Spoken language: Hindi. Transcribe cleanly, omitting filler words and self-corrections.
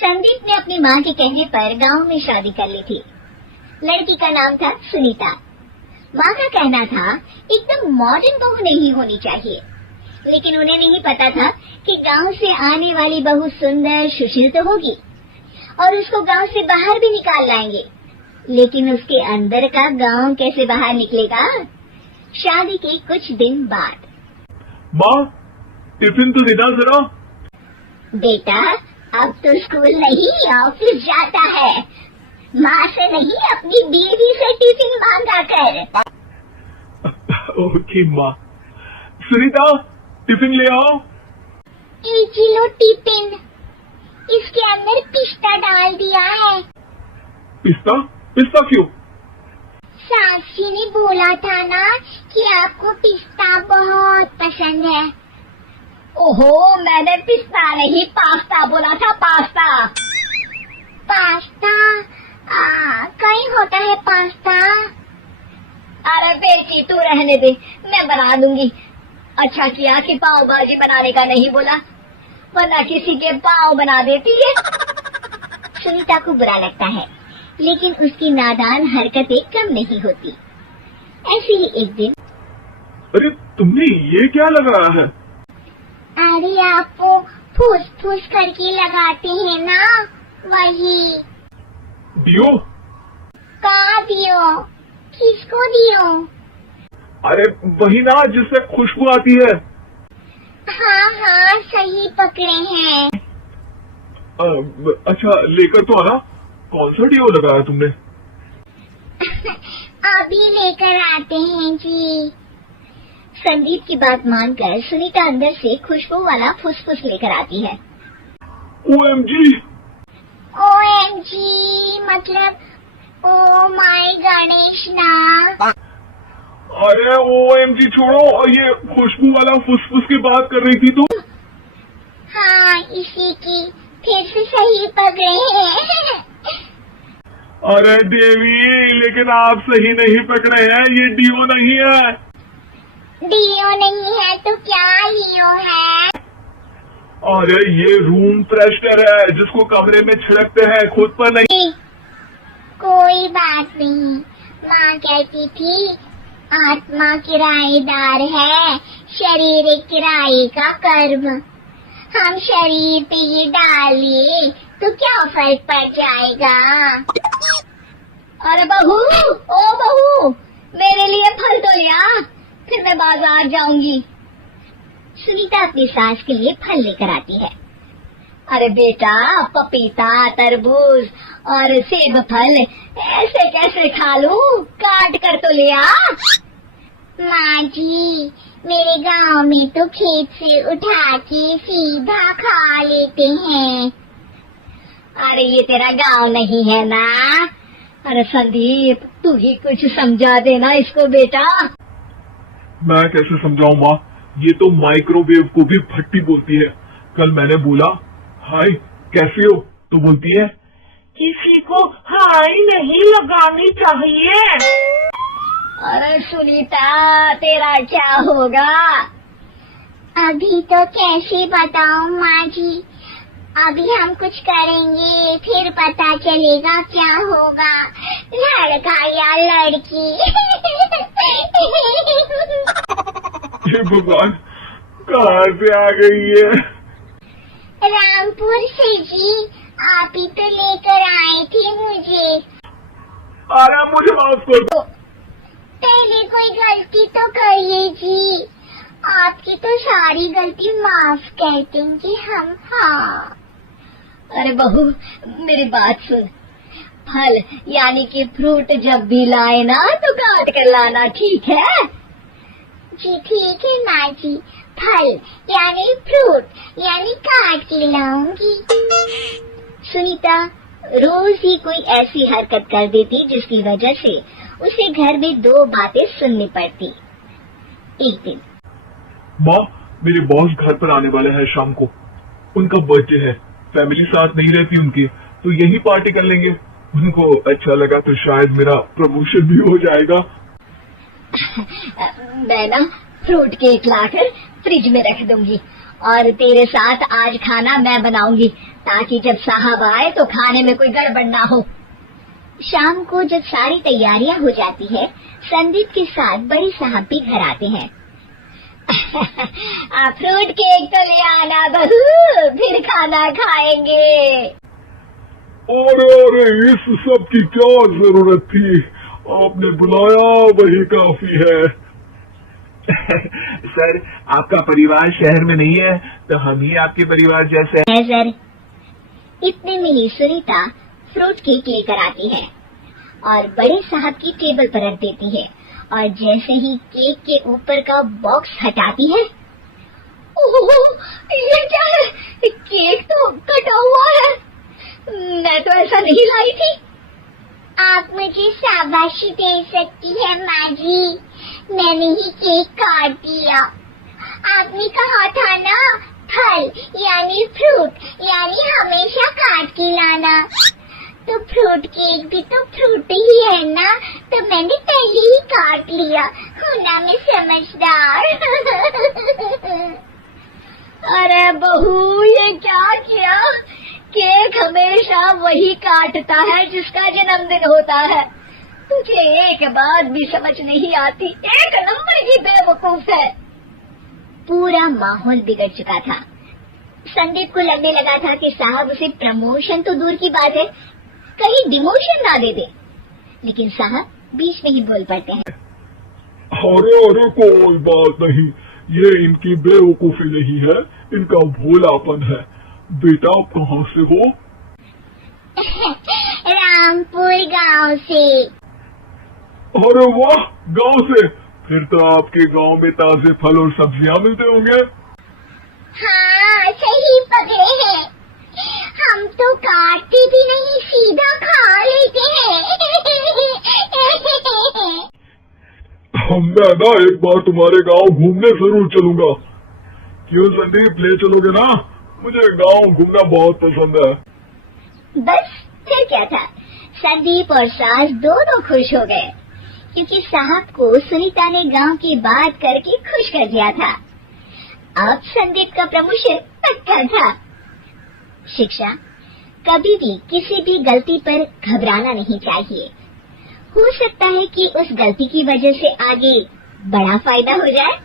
संदीप ने अपनी माँ के कहने पर गांव में शादी कर ली थी। लड़की का नाम था सुनीता। माँ का कहना था एकदम मॉडर्न बहू नहीं होनी चाहिए, लेकिन उन्हें नहीं पता था कि गांव से आने वाली बहू सुंदर सुशील तो होगी और उसको गांव से बाहर भी निकाल लाएंगे, लेकिन उसके अंदर का गांव कैसे बाहर निकलेगा। शादी के कुछ दिन बाद माँ, टिफिन तो देना जरा। बेटा, अब तो स्कूल नहीं ऑफिस जाता है। माँ से नहीं, अपनी बीवी से टिफिन मांगा कर। ओके माँ। सुनीता, टिफिन ले आओ। 1 किलो टिफिन, इसके अंदर पिस्ता डाल दिया है। पिस्ता? पिस्ता क्यों? सास जी ने बोला था ना कि आपको पिस्ता बहुत पसंद है। ओहो, मैंने पिस्ता नहीं पास्ता बोला था, पास्ता। पास्ता? कहीं होता है पास्ता? अरे बेटी तू रहने दे, मैं बना दूंगी। अच्छा किया कि पाव भाजी बनाने का नहीं बोला, वरना किसी के पाव बना देती है। सुनीता को बुरा लगता है, लेकिन उसकी नादान हरकतें कम नहीं होती। ऐसे ही एक दिन, अरे तुमने ये क्या लगाया है? अरे आप वो फूस फूस करके लगाते हैं ना, वही। डियो? कहाँ दियो? किसको दियो? अरे वही ना जिससे खुशबू आती है। हाँ हाँ, सही पकड़े हैं। अच्छा लेकर तो आना। कौन सा डियो लगाया तुमने? अभी लेकर आते हैं जी। संदीप की बात मानकर सुनीता अंदर से खुशबू वाला फुसफुस लेकर आती है। OMG! OMG मतलब ओ माय गणेश ना। अरे OMG छोड़ो, ये खुशबू वाला फुसफुस की बात कर रही थी तुम? हाँ, इसी की। फिर से सही पकड़े हैं। अरे देवी, लेकिन आप सही नहीं पकड़े हैं, ये डियो नहीं है। डियो नहीं है तो क्या लियो है? अरे ये रूम फ्रेशनर है, जिसको कमरे में छिड़कते हैं, खुद पर नहीं। कोई बात नहीं, माँ कहती थी आत्मा किराएदार है, शरीर एक किराए का कर्म। हम शरीर पे ये डालिए तो क्या फर्क पड़ जाएगा। अरे बहू, ओ बहू, मेरे लिए फल तो लिया, फिर मैं बाजार जाऊंगी। सुनीता अपनी सास के लिए फल लेकर आती है। अरे बेटा, पपीता, तरबूज और सेब फल ऐसे कैसे खा लूं? काट कर तो लिया। माँ जी, मेरे गांव में तो खेत से उठा के सीधा खा लेते हैं। अरे ये तेरा गांव नहीं है ना। अरे संदीप, तू ही कुछ समझा देना इसको बेटा। मैं कैसे समझाऊं माँ, ये तो माइक्रोवेव को भी भट्टी बोलती है। कल मैंने बोला हाय कैसे हो, तो बोलती है किसी को हाय नहीं लगानी चाहिए। अरे सुनीता, तेरा क्या होगा? अभी तो कैसे बताऊं माँ जी, अभी हम कुछ करेंगे फिर पता चलेगा क्या होगा, लड़का या लड़की। हे भगवान, कहाँ से आ गई है? रामपुर से जी, आप ही तो लेकर आए थे मुझे। अरे मुझे माफ कर दो। पहले कोई गलती तो करिए जी, आपकी तो सारी गलती माफ कर देंगे हम। हाँ। अरे बहू, मेरी बात सुन, फल यानी कि फ्रूट जब भी लाए ना तो काट कर लाना, ठीक है? जी ठीक है माँ जी, फल यानी फ्रूट यानी काट के लाऊंगी। सुनीता रोज ही कोई ऐसी हरकत कर देती जिसकी वजह से उसे घर में 2 बातें सुननी पड़ती। एक दिन, माँ, मेरे बॉस घर पर आने वाले हैं शाम को। उनका बर्थडे है, फैमिली साथ नहीं रहती उनकी, तो यही पार्टी कर लेंगे। उनको अच्छा लगा तो शायद मेरा प्रमोशन भी हो जाएगा। मैं ना फ्रूट केक लाकर फ्रिज में रख दूंगी और तेरे साथ आज खाना मैं बनाऊंगी। ताकि जब साहब आए तो खाने में कोई गड़बड़ ना हो। शाम को जब सारी तैयारियां हो जाती है, संदीप के साथ बड़े साहब भी घर आते हैं। फ्रूट केक तो ले आना बहू, फिर खाना खाएंगे। अरे इस सब की क्या जरूरत थी, आपने बुलाया वही काफी है। सर, आपका परिवार शहर में नहीं है तो हम ही आपके परिवार जैसे हैं सर। इतने में ही सुनीता फ्रूट केक लेकर आती है और बड़े साहब की टेबल पर रख देती है, और जैसे ही केक के ऊपर का बॉक्स हटाती है, ओह ये क्या है, केक तो कटा हुआ है, मैं तो ऐसा नहीं लाई थी। आप मुझे शाबाशी दे सकती है माँ जी, मैंने ही केक काट दिया। आपने कहा था ना फल यानी फ्रूट यानी हमेशा काट के लाना, तो फ्रूट केक भी तो फ्रूट ही है ना, तो मैंने पहले ही काट लिया, हूँ ना मैं समझदार। अरे बहू ये क्या किया, केक हमेशा वही काटता है जिसका जन्मदिन होता है, तुझे एक बात भी समझ नहीं आती, एक नंबर की बेवकूफ है। पूरा माहौल बिगड़ चुका था। संदीप को लगने लगा था कि साहब उसे प्रमोशन तो दूर की बात है, कहीं डिमोशन ना दे दे, लेकिन साहब बीच में ही बोल पड़ते हैं। अरे कोई बात नहीं, ये इनकी बेवकूफी नहीं है, इनका भोलापन है। बेटा आप कहाँ से हो? रामपुर गांव से। अरे वाह, गांव से, फिर तो आपके गांव में ताजे फल और सब्जियां मिलते होंगे। हाँ सही पकड़े हैं, हम तो काटते भी नहीं, सीधा खा लेते हैं। मैं ना एक बार तुम्हारे गांव घूमने जरूर चलूंगा। क्यों संदीप, ले चलोगे ना? मुझे गांव घूमना बहुत पसंद है। बस फिर क्या था, संदीप और सास दोनों खुश हो गए, क्योंकि साहब को सुनीता ने गांव की बात करके खुश कर दिया था। अब संदीप का प्रमोशन पक्का था। शिक्षा, कभी भी किसी भी गलती पर घबराना नहीं चाहिए, हो सकता है कि उस गलती की वजह से आगे बड़ा फायदा हो जाए।